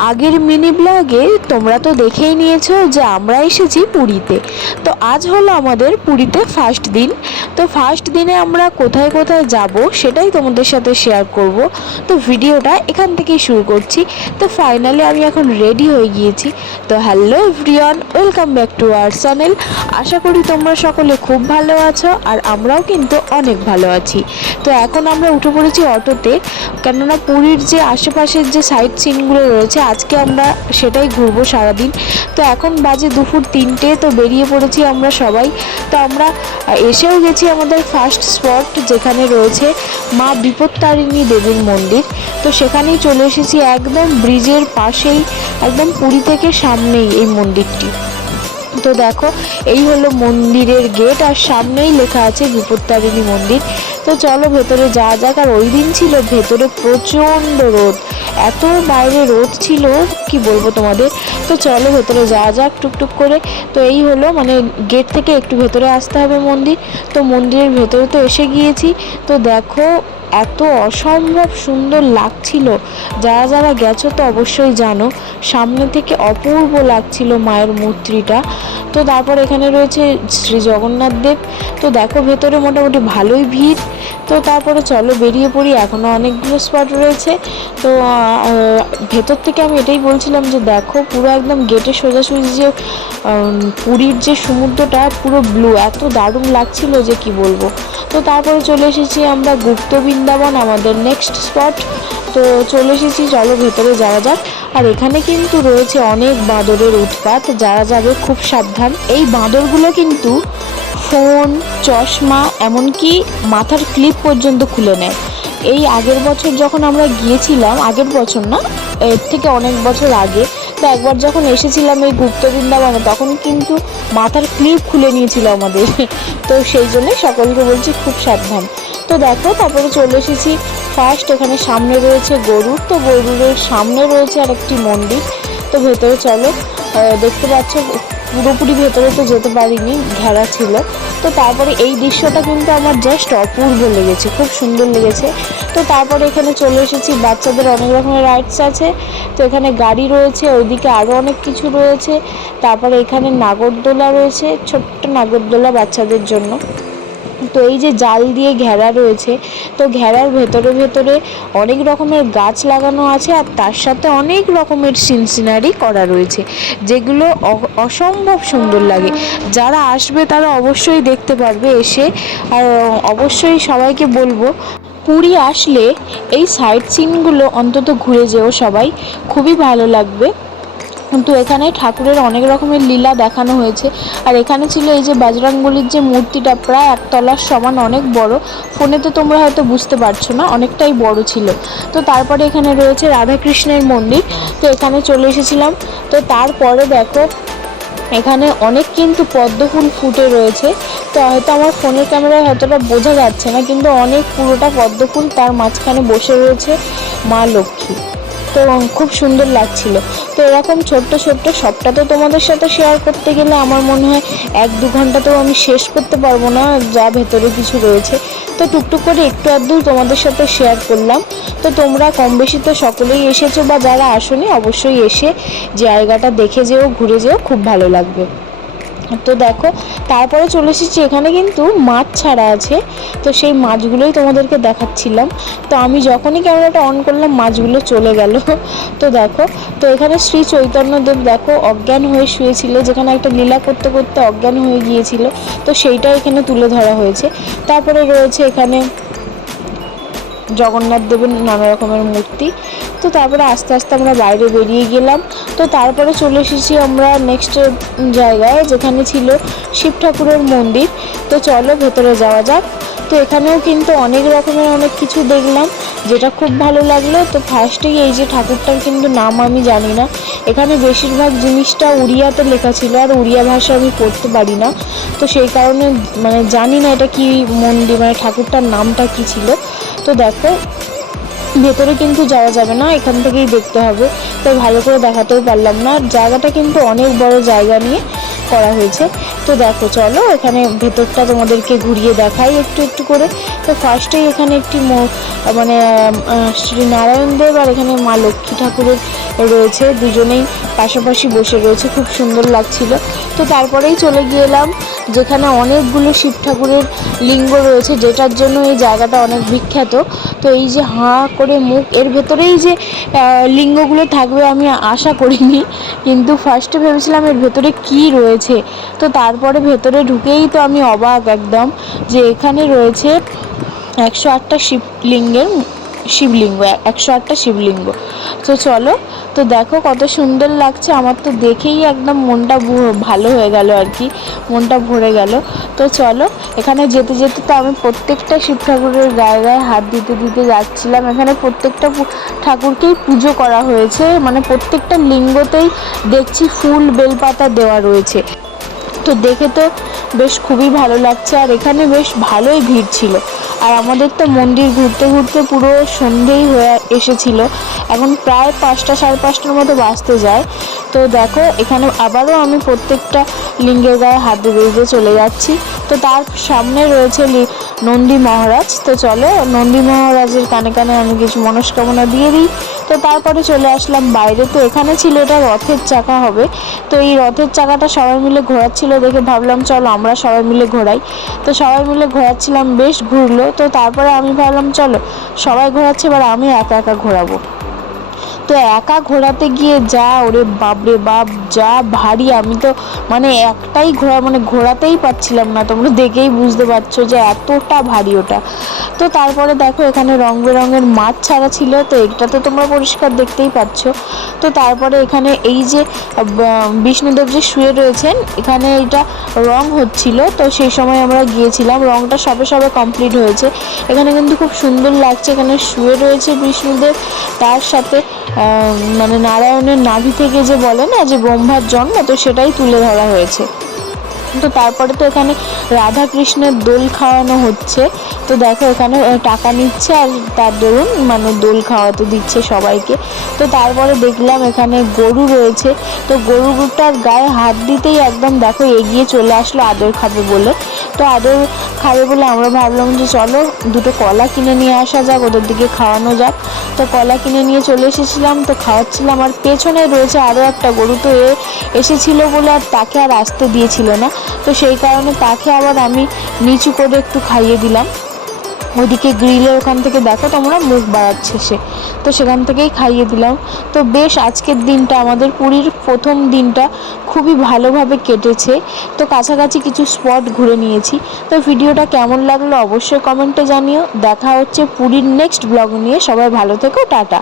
আগের মিনি ব্লগে তোমরা তো দেখেই নিয়েছো যে আমরা এসেছি পুরীতে। তো আজ হলো আমাদের পুরীতে ফার্স্ট দিন। তো ফার্স্ট দিনে আমরা কোথায় কোথায় যাব সেটাই তোমাদের সাথে শেয়ার করব। তো ভিডিওটা এখান থেকেই শুরু করছি। তো ফাইনালি আমি এখন রেডি হয়ে গিয়েছি। তো hello everyone welcome back to our channel আশা করি তোমরা সকলে খুব ভালো আছো আর আমরাও কিন্তু অনেক ভালো আছি। তো এখন আমরা উঠে পড়েছি অটোতে। কেননা পুরীর যে আশেপাশের যে সাইট সিনগুলো রয়েছে আজকে আমরা সেটাই ঘুরবো সারাদিন। তো এখন বাজে দুপুর তিনটে, তো বেরিয়ে পড়েছি আমরা সবাই। তো আমরা এসেও গেছি আমাদের ফার্স্ট স্পট যেখানে রয়েছে মা বিপত্তারিণী দেবীর মন্দির। তো সেখানেই চলে এসেছি একদম ব্রিজের পাশেই, একদম পুরী থেকে সামনেই এই মন্দিরটি। তো দেখো, এই হলো মন্দিরের গেট আর সামনেই লেখা আছে বিপত্তারিণী মন্দির। তো চলো ভেতরে যা যাক। আর ওই দিন ছিল ভেতরে প্রচণ্ড রোদ। এত বাইরে রোদ ছিল, কি বলব তোমাদের? তো চলো ভেতরে যা যাক টুকটুক করে। তো এই হলো মানে গেট থেকে একটু ভেতরে আসতে হবে মন্দির। তো মন্দিরের ভেতরে তো এসে গিয়েছি। তো দেখো এত অসম্ভব সুন্দর লাগছিল। যারা যারা গেছো তো অবশ্যই জানো, সামনে থেকে অপূর্ব লাগছিল মায়ের মূর্তিটা। তো তারপর এখানে রয়েছে শ্রী জগন্নাথ দেব। তো দেখো ভেতরে মোটামুটি ভালোই ভিড়। তো তারপরে চলো বেরিয়ে পড়ি এখনও অনেকগুলো স্পট রয়েছে। তো ভেতর থেকে আমি এটাই বলছিলাম যে দেখো পুরো একদম গেটে সোজাসুজি যে পুরীর যে সমুদ্রটা পুরো ব্লু এত দারুণ লাগছিল যে কি বলব। তো তারপরে চলে এসেছি আমরা গুপ্ত বৃন্দাবন আমাদের নেক্সট স্পট তো চলে এসেছি, চলো ভেতরে যাওয়া যাক। আর এখানে কিন্তু রয়েছে অনেক বাঁদরের উৎপাত, যারা যাবে খুব সাবধান। এই বাঁদরগুলো কিন্তু ফোন, চশমা, এমনকি মাথার ক্লিপ পর্যন্ত খুলে নেয়। এই আগের বছর যখন আমরা গিয়েছিলাম, আগের বছর না, এর থেকে অনেক বছর আগে, তো একবার যখন এসেছিলাম এই গুপ্ত বৃন্দাবনে, তখন কিন্তু মাথার ক্লিপ খুলে নিয়েছিল আমাদের। তো সেই জন্য সকলকে বলছি খুব সাবধান। তো দেখো, তারপরে চলে এসেছি। ফার্স্ট এখানে সামনে রয়েছে গরুর তো গরুরের সামনে রয়েছে আর একটি মন্দির। তো ভেতরে চলো দেখতে পাচ্ছ, পুরোপুরি ভেতরে তো যেতে পারিনি, ঘেরা ছিল। তো তারপরে এই দৃশ্যটা কিন্তু আমার জাস্ট অপূর্ব লেগেছে, খুব সুন্দর লেগেছে। তো তারপরে এখানে চলে এসেছি, বাচ্চাদের অনেক রকমের রাইডস আছে। তো এখানে গাড়ি রয়েছে, ওইদিকে আরও অনেক কিছু রয়েছে। তারপরে এখানে নাগরদোলা রয়েছে, ছোট্ট নাগরদোলা বাচ্চাদের জন্য। তো এই যে জাল দিয়ে ঘেরা রয়েছে, তো ঘেরার ভেতরে ভেতরে অনেক রকমের গাছ লাগানো আছে আর তার সাথে অনেক রকমের সিনসিনারি করা রয়েছে, যেগুলো অসম্ভব সুন্দর লাগে। যারা আসবে তারা অবশ্যই দেখতে পারবে এসে। আর অবশ্যই সবাইকে বলব, পুরী আসলে এই সাইট সিনগুলো অন্তত ঘুরে যেও সবাই। খুবই ভালো লাগবে। কিন্তু এখানে ঠাকুরের অনেক রকমের লীলা দেখানো হয়েছে। আর এখানে ছিল এই যে বাজরাঙ্গলির যে মূর্তিটা, প্রায় একতলার সমান অনেক বড়। ফোনে তো তোমরা হয়তো বুঝতে পারছ না, অনেকটাই বড় ছিল। তো তারপরে এখানে রয়েছে রাধাকৃষ্ণের মন্দির। তো এখানে চলে এসেছিলাম। তো তারপরে দেখো, এখানে অনেক কিন্তু পদ্ম ফুল ফুটে রয়েছে। তো হয়তো আমার ফোনের ক্যামেরায় হয়তোটা বোঝা যাচ্ছে না, কিন্তু অনেক পুরোটা পদ্ম ফুল তার মাঝখানে বসে রয়েছে মা লক্ষ্মী। তো খুব সুন্দর লাগছিল। তো এরকম ছোট্ট ছোট্ট সবটা তো তোমাদের সাথে শেয়ার করতে গেলে আমার মনে হয় এক দু ঘণ্টা তো আমি শেষ করতে পারব না, যা ভেতরে কিছু রয়েছে। তো টুকটুক করে একটু আধটু তোমাদের সাথে শেয়ার করলাম। তো তোমরা কম বেশি তো সকলেই এসেছ বা যারা আসনি, অবশ্যই এসে জায়গাটা দেখে যেও, ঘুরে যেও, খুব ভালো লাগবে। তো দেখো, তারপরে চলে এসেছি এখানে কিন্তু মাছ ছাড়া আছে। তো সেই মাছগুলোই তোমাদেরকে দেখাচ্ছিলাম। তো আমি যখনই ক্যামেরাটা অন করলাম, মাছগুলো চলে গেল। তো দেখো, তো এখানে শ্রী চৈতন্যদেব দেখো অজ্ঞান হয়ে শুয়েছিল, যেখানে একটা লীলা করতে করতে অজ্ঞান হয়ে গিয়েছিল। তো সেইটা এখানে তুলে ধরা হয়েছে। তারপরে রয়েছে এখানে জগন্নাথ দেবের নানা রকমের মূর্তি। তো তারপরে আস্তে আস্তে আমরা বাইরে বেরিয়ে গেলাম। তো তারপরে চলে এসেছি আমরা নেক্সট জায়গায়, যেখানে ছিল শিব ঠাকুরের মন্দির। তো চলো ভেতরে যাওয়া যাক। তো এখানেও কিন্তু অনেক রকমের অনেক কিছু দেখলাম, যেটা খুব ভালো লাগল। তো ফার্স্টেই এই যে ঠাকুরটার কিন্তু নাম আমি জানি না। এখানে বেশিরভাগ জিনিসটা উড়িয়াতে লেখা ছিল, আর উড়িয়া ভাষা আমি পড়তে পারি না। তো সেই কারণে মানে জানি না এটা কি মন্দির মানে ঠাকুরটার নামটা কি ছিল। তো দেখো, ভেতরে কিন্তু যাওয়া যাবে না, এখান থেকেই দেখতে হবে। তো ভালো করে দেখাতেও পারলাম না জায়গাটা কিন্তু অনেক বড় জায়গা নিয়ে করা হয়েছে। তো দেখো, চলো এখানে ভেতরটা তোমাদেরকে ঘুরিয়ে দেখাই একটু একটু করে। তো ফার্স্টেই এখানে একটি মানে শ্রী নারায়ণ দেব আর এখানে মা লক্ষ্মী ঠাকুরের রয়েছে, দুজনেই পাশাপাশি বসে রয়েছে, খুব সুন্দর লাগছিল। তো তারপরেই চলে গিয়েলাম, যেখানে অনেকগুলো শিব ঠাকুরের লিঙ্গ রয়েছে, যেটার জন্য এই জায়গাটা অনেক বিখ্যাত। তো এই যে হাঁ করে মুখ, এর ভেতরেই যে লিঙ্গগুলো থাকবে আমি আশা করিনি, কিন্তু ফার্স্টে ভেবেছিলাম এর ভেতরে কি রয়েছে। তো তারপরে ভেতরে ঢুকেই তো আমি অবাক একদম, যে এখানে রয়েছে একশো আটটা শিবলিঙ্গের শিবলিঙ্গ, একশো আটটা শিবলিঙ্গ। তো চলো, তো দেখো কত সুন্দর লাগছে। আমার তো দেখেই একদম মনটা ভালো হয়ে গেল আর কি, মনটা ভরে গেল। তো চলো, এখানে যেতে যেতে তো আমি প্রত্যেকটা শিব ঠাকুরের গায়ে গায়ে হাত দিতে দিতে যাচ্ছিলাম। এখানে প্রত্যেকটা ঠাকুরকেই পুজো করা হয়েছে। মানে প্রত্যেকটা লিঙ্গতেই দেখছি ফুল বেলপাতা দেওয়া রয়েছে। তো দেখে তো বেশ খুবই ভালো লাগছে। আর এখানে বেশ ভালোই ভিড় ছিল। আর আমাদের তো মন্দির ঘুরতে ঘুরতে পুরো সন্ধেই হয়ে এসেছিল। এখন প্রায় পাঁচটা, সাড়ে পাঁচটার মতো বাঁচতে যায়। তো দেখো, এখানে আবারও আমি প্রত্যেকটা লিঙ্গের গায়ে হাত দিতে চলে যাচ্ছি। তো তার সামনে রয়েছে নন্দী মহারাজ। তো চলো, নন্দী মহারাজের কানে কানে আমি কিছু মনস্কামনা দিয়ে দিই। তো তারপরে চলে আসলাম বাইরে। তো এখানে ছিল এটা রথের চাকা হবে। তো এই রথের চাকাটা সবাই মিলে ঘোরাচ্ছিল দেখে ভাবলাম, চলো আমরা সবাই মিলে ঘোরাই। তো সবাই মিলে ঘোরাচ্ছিলাম, বেশ ঘুরলো। তো তারপরে আমি ভাবলাম চলো সবাই ঘোরাচ্ছে এবার আমি একা একা ঘোরাবো। তো একা ঘোরাতে গিয়ে যা, ওরে বাপরে বাপ, যা ভারী। আমি তো মানে একটাই ঘোরা মানে ঘোরাতেই পাচ্ছিলাম না। তোমরা দেখেই বুঝতে পারছ যে এতটা ভারী ওটা। তো তারপরে দেখো, এখানে রং বেরঙের মাছ ছাড়া ছিল, তো এটা তো তোমরা পরিষ্কার দেখতেই পাচ্ছ তো তারপরে এখানে এই যে বিষ্ণুদেব যে শুয়ে রয়েছেন, এখানে এটা রং হচ্ছিল। তো সেই সময় আমরা গিয়েছিলাম, রংটা সবে সবে কমপ্লিট হয়েছে। এখানে কিন্তু খুব সুন্দর লাগছে, এখানে শুয়ে রয়েছে বিষ্ণুদেব। তার সাথে মানে নারায়ণের নাভি থেকে যে বলে না যে ব্রহ্মার জন্ম, তো সেটাই তুলে ধরা হয়েছে। তো তারপরে তো এখানে রাধা কৃষ্ণের দোল খাওয়ানো হচ্ছে। তো দেখো এখানে টাকা নিচ্ছে আর তার দরুন মানে দোল খাওয়াতে দিচ্ছে সবাইকে। তো তারপরে দেখলাম এখানে গরু রয়েছে। তো গরুটার গায়ে হাত দিতেই একদম দেখো এগিয়ে চলে আসলো আদর খাবে বলে। তো আদর খাবে বলে আমরা ভাবলাম যে চলো দুটো কলা কিনে নিয়ে আসা যাক, ওদের দিকে খাওয়ানো যাক। তো কলা কিনে নিয়ে চলে এসেছিলাম, তো খাওয়াচ্ছিলাম। আর পেছনে রয়েছে আরও একটা গরু, তো এ এসেছিল বলে আর তাকে আর আসতে দিয়েছিল না। তো সেই কারণে তাকে আবার আমি নিচু করে একটু খাইয়ে দিলাম। ওইদিকে গ্রিলের ওখান থেকে দেখো তোমরা মুখ বাড়াচ্ছে সে। তো সেখান থেকেই খাইয়ে দিলাম। তো বেশ, আজকের দিনটা আমাদের পুরীর প্রথম দিনটা খুবই ভালোভাবে কেটেছে। তো কাছাকাছি কিছু স্পট ঘুরে নিয়েছি। তো ভিডিওটা কেমন লাগল অবশ্যই কমেন্টে জানিও। দেখা হচ্ছে পুরীর নেক্সট ব্লগ নিয়ে। সবাই ভালো থেকো, টাটা।